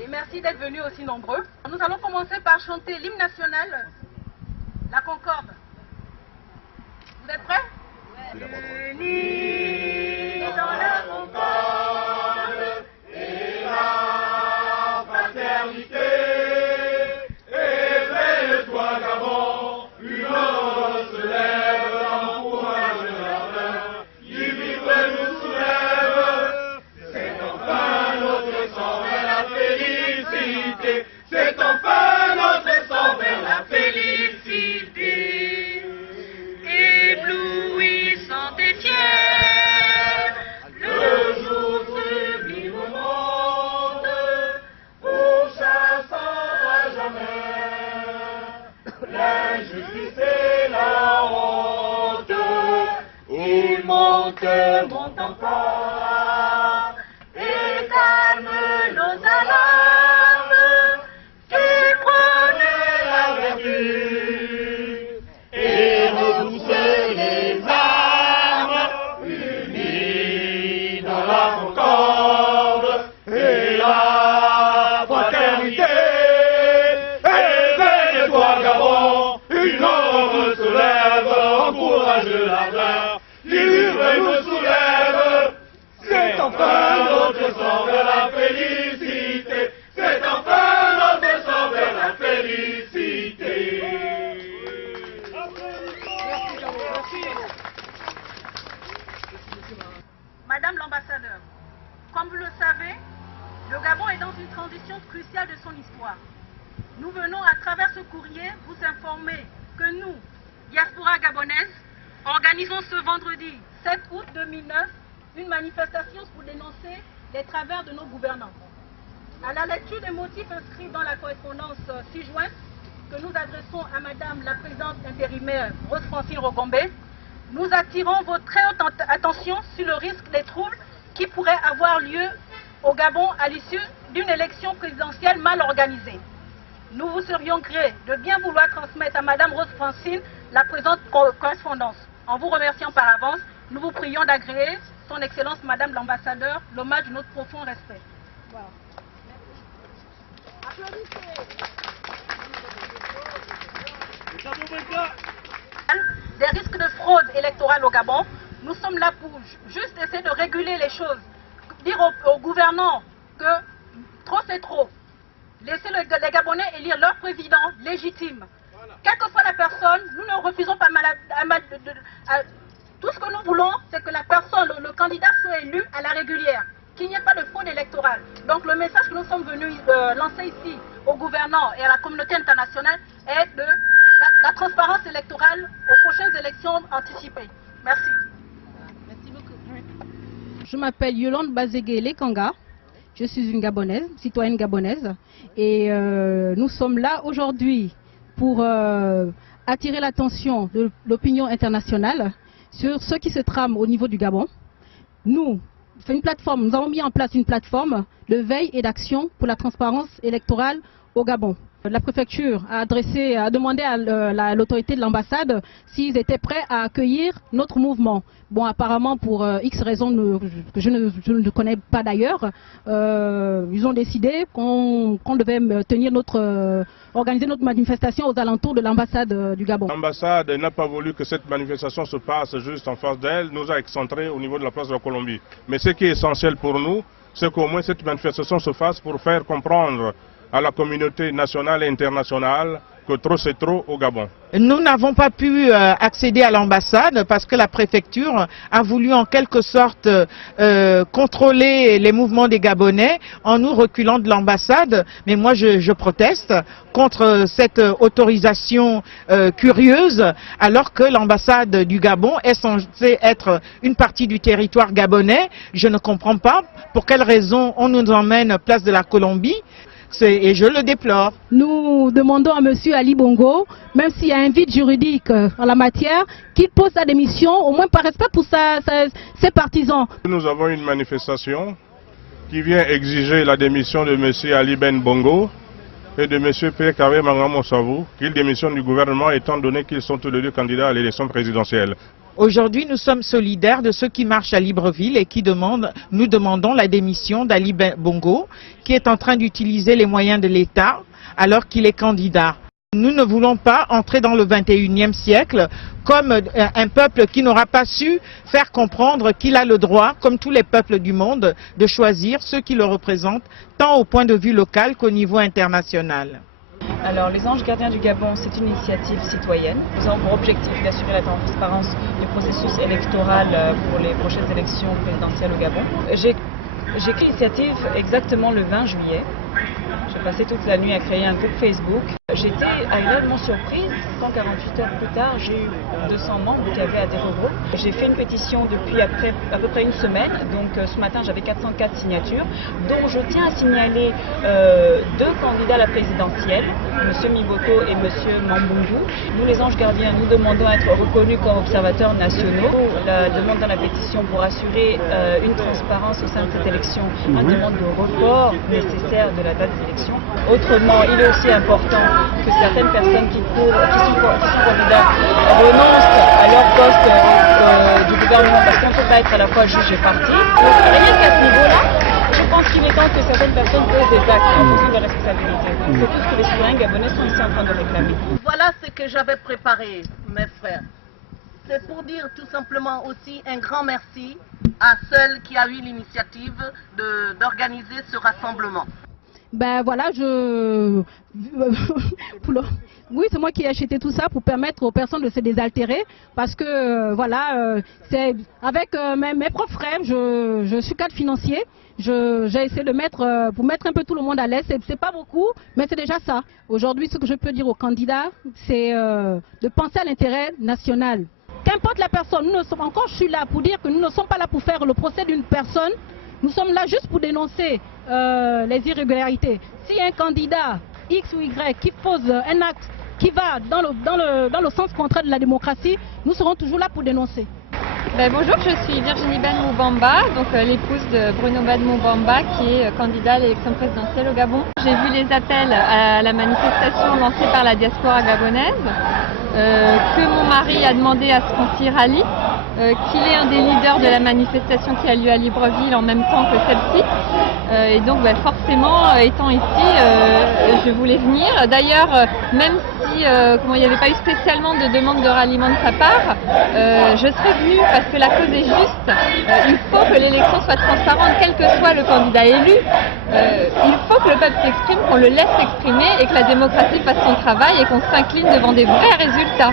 Et merci d'être venus aussi nombreux. Nous allons commencer par chanter l'hymne national, la Concorde. Vous êtes prêts? Unis dans la Concorde et la fraternité. Éveille-toi, Gabon, une aurore se lève, encourage l'ardeur, l'ivre nous soulève. C'est enfin notre sang vers la félicité. C'est enfin notre sang vers la félicité. Éblouissante et fière, Le jour sublime au monde, pourchassant à jamais l'injustice et la honte. Il monte encore et calme nos alarmes, qui prône la vertu et repousse les armes, unis dans la concorde et la fraternité. Éveille-toi, Gabon, une aurore se lève, encourage l'ardeur, l'ivre nous soulève. C'est enfin notre sang vers la félicité. C'est enfin notre sang vers la félicité. Madame l'ambassadeur, comme vous le savez, le Gabon est dans une transition cruciale de son histoire. Nous venons à travers ce courrier vous informer que nous, diaspora gabonaise, organisons ce vendredi 7 août 2009 une manifestation pour dénoncer les travers de nos gouvernants. À la lecture des motifs inscrits dans la correspondance 6 juin que nous adressons à Madame la présidente intérimaire Rose-Francine Rogombe, nous attirons votre très haute attention sur le risque des troubles qui pourraient avoir lieu au Gabon à l'issue d'une élection présidentielle mal organisée. Nous vous serions gré de bien vouloir transmettre à Madame Rose-Francine la présente correspondance. En vous remerciant par avance, nous vous prions d'agréer son Excellence Madame l'ambassadeur l'hommage de notre profond respect. Voilà. Des risques de fraude électorale au Gabon, nous sommes là pour juste essayer de réguler les choses, dire aux gouvernants que trop c'est trop. Laissez les Gabonais élire leur président légitime. Quelle que soit la personne, nous ne refusons pas tout ce que nous voulons, c'est que la personne, le candidat soit élu à la régulière, qu'il n'y ait pas de fraude électorale. Donc le message que nous sommes venus lancer ici aux gouvernants et à la communauté internationale est de la transparence électorale aux prochaines élections anticipées. Merci. Merci beaucoup. Je m'appelle Yolande Bazégué Lekanga. Je suis une Gabonaise, citoyenne gabonaise. Et nous sommes là aujourd'hui pour attirer l'attention de l'opinion internationale sur ce qui se trame au niveau du Gabon. Nous avons mis en place une plateforme de veille et d'action pour la transparence électorale au Gabon. La préfecture a demandé à l'autorité de l'ambassade s'ils étaient prêts à accueillir notre mouvement. Bon, apparemment, pour X raisons que je ne connais pas d'ailleurs, ils ont décidé qu'on devait organiser notre manifestation aux alentours de l'ambassade du Gabon. L'ambassade n'a pas voulu que cette manifestation se passe juste en face d'elle, nous a excentrés au niveau de la place de la Colombie. Mais ce qui est essentiel pour nous, c'est qu'au moins cette manifestation se fasse pour faire comprendre à la communauté nationale et internationale que trop c'est trop au Gabon. Nous n'avons pas pu accéder à l'ambassade parce que la préfecture a voulu en quelque sorte contrôler les mouvements des Gabonais en nous reculant de l'ambassade. Mais moi je proteste contre cette autorisation curieuse alors que l'ambassade du Gabon est censée être une partie du territoire gabonais. Je ne comprends pas pour quelle raison on nous emmène place de la Colombie. Et je le déplore. Nous demandons à M. Ali Bongo, même s'il y a un vide juridique en la matière, qu'il pose sa démission, au moins par respect pour ses partisans. Nous avons une manifestation qui vient exiger la démission de M. Ali Ben Bongo et de M. Pierre Kavé Mangamo Savou, qu'ils démissionnent du gouvernement étant donné qu'ils sont tous les deux candidats à l'élection présidentielle. Aujourd'hui, nous sommes solidaires de ceux qui marchent à Libreville et qui nous demandons la démission d'Ali Bongo, qui est en train d'utiliser les moyens de l'État alors qu'il est candidat. Nous ne voulons pas entrer dans le 21e siècle comme un peuple qui n'aura pas su faire comprendre qu'il a le droit, comme tous les peuples du monde, de choisir ceux qui le représentent, tant au point de vue local qu'au niveau international. Alors, les Anges Gardiens du Gabon, c'est une initiative citoyenne. Nous avons pour objectif d'assurer la transparence du processus électoral pour les prochaines élections présidentielles au Gabon. J'ai créé l'initiative exactement le 20 juillet. J'ai passé toute la nuit à créer un groupe Facebook. J'étais agréablement surprise. 148 heures plus tard, j'ai eu 200 membres qui avaient adhéré au groupe. J'ai fait une pétition depuis à peu près une semaine. Donc ce matin, j'avais 404 signatures, dont je tiens à signaler deux candidats à la présidentielle, M. Miboto et M. Mambungu. Nous, les Anges Gardiens, nous demandons à être reconnus comme observateurs nationaux. La demande dans la pétition pour assurer une transparence au sein de cette élection, on demande le report nécessaire de la date des élections. Autrement, il est aussi important que certaines personnes qui sont candidats renoncent à leur poste du gouvernement parce qu'on ne peut pas être à la fois juge et parti. Rien qu'à ce niveau-là, je pense qu'il est temps que certaines personnes posent des actes en fonction de la responsabilité. C'est tout ce que les citoyens gabonais sont ici en train de réclamer. Voilà ce que j'avais préparé, mes frères. C'est pour dire tout simplement aussi un grand merci à celle qui a eu l'initiative d'organiser ce rassemblement. Ben voilà, oui, c'est moi qui ai acheté tout ça pour permettre aux personnes de se désaltérer parce que c'est avec mes propres frères, je suis cadre financier, j'ai essayé de mettre pour mettre un peu tout le monde à l'aise. C'est pas beaucoup, mais c'est déjà ça. Aujourd'hui, ce que je peux dire aux candidats, c'est de penser à l'intérêt national. Qu'importe la personne, je suis là pour dire que nous ne sommes pas là pour faire le procès d'une personne. Nous sommes là juste pour dénoncer les irrégularités. Si un candidat X ou Y qui pose un acte qui va dans le sens contraire de la démocratie, nous serons toujours là pour dénoncer. Bonjour, je suis Virginie Ben Moubamba, donc l'épouse de Bruno Ben Moubamba qui est candidat à l'élection présidentielle au Gabon. J'ai vu les appels à la manifestation lancée par la diaspora gabonaise, que mon mari a demandé à ce qu'on s'y rallie, qu'il est un des leaders de la manifestation qui a lieu à Libreville en même temps que celle-ci. Et donc forcément, étant ici, je voulais venir. D'ailleurs, même si il n'y avait pas eu spécialement de demande de ralliement de sa part, je serais venue parce que la cause est juste. Il faut que l'élection soit transparente, quel que soit le candidat élu. Il faut que le peuple s'exprime, qu'on le laisse s'exprimer et que la démocratie fasse son travail et qu'on s'incline devant des vrais résultats.